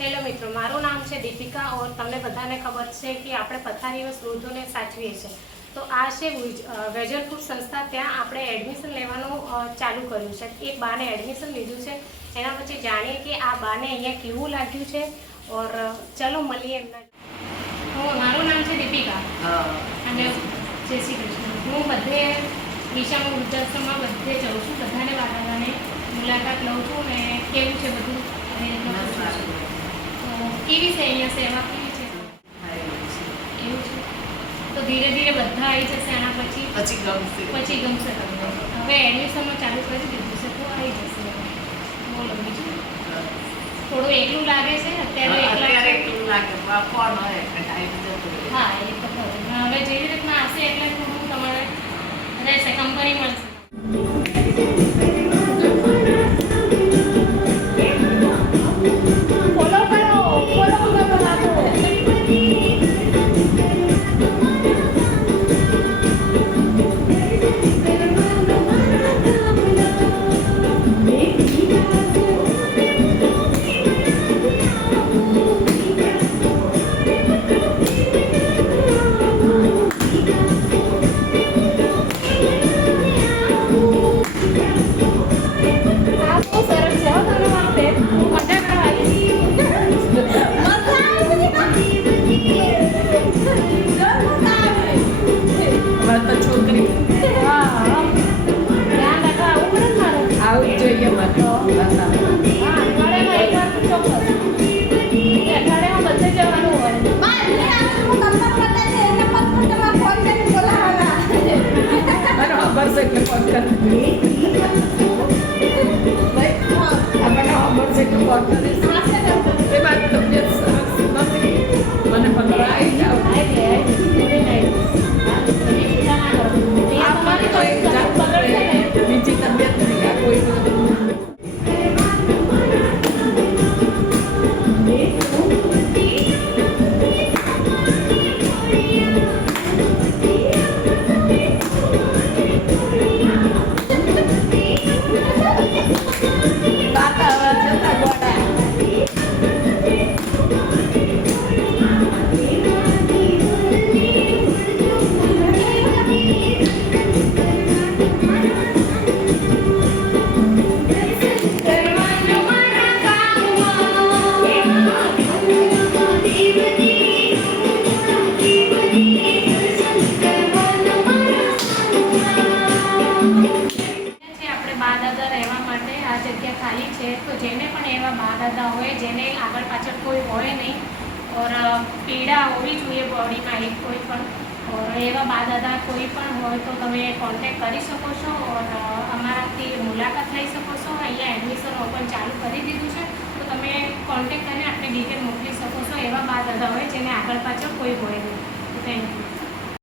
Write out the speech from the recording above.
Hello મિત્રો, મારું નામ છે દીપિકા ઓર તમને બધાને ખબર છે કે આપણે પથારીવશ વૃદ્ધોને સાચવીએ છીએ. તો આ છે વેજલપુર સંસ્થા. ત્યાં આપણે એડમિશન લેવાનું ચાલુ કર્યું છે. એક બાને એડમિશન લીધું છે. એના પછી જાણીએ કે આ બાને અહીંયા કેવું લાગ્યું છે. ઓર ચલો મળીએ એમના. મારું નામ છે દીપિકા અને જય શ્રી કૃષ્ણ. હું બધે વિશાળ વૃદ્ધાશ્રમમાં બધે જાઉં છું. બધાને વાળાને મુલાકાત લઉં છું ને કેવું છે બધું કેવી છે અહીંયા સેવા કેવી છે એવું છે. તો ધીરે ધીરે બધા આવી જશે. આના પછી ગમશે તમને. હવે એડમિશનમાં ચાલુ કરી દીધું છે તો આવી જશે. બોલો બીજું. થોડું એકલું લાગે છે અત્યારે એકલું લાગે. હા એ તો ખરું. હવે જેવી રીતના આવશે એટલે થોડું તમારે રહેશે, કંપની મળશે. તો જેને પણ એવા બા દાદા હોય જેને આગળ પાછળ કોઈ હોય નહીં ઓર પીડા હોવી જોઈએ બોડીમાં એક કોઈ પણ ઓર એવા બા દાદા કોઈ પણ હોય તો તમે કોન્ટેક્ટ કરી શકો છો ઓર અમારાથી મુલાકાત લઈ શકો છો. અહીંયા એડમિશન ઓપન ચાલુ કરી દીધું છે તો તમે કોન્ટેક્ટ કરીને આપણે ડિટેલ મોકલી શકો છો. એવા બા દાદા હોય જેને આગળ પાછળ કોઈ હોય નહીં. Thank you.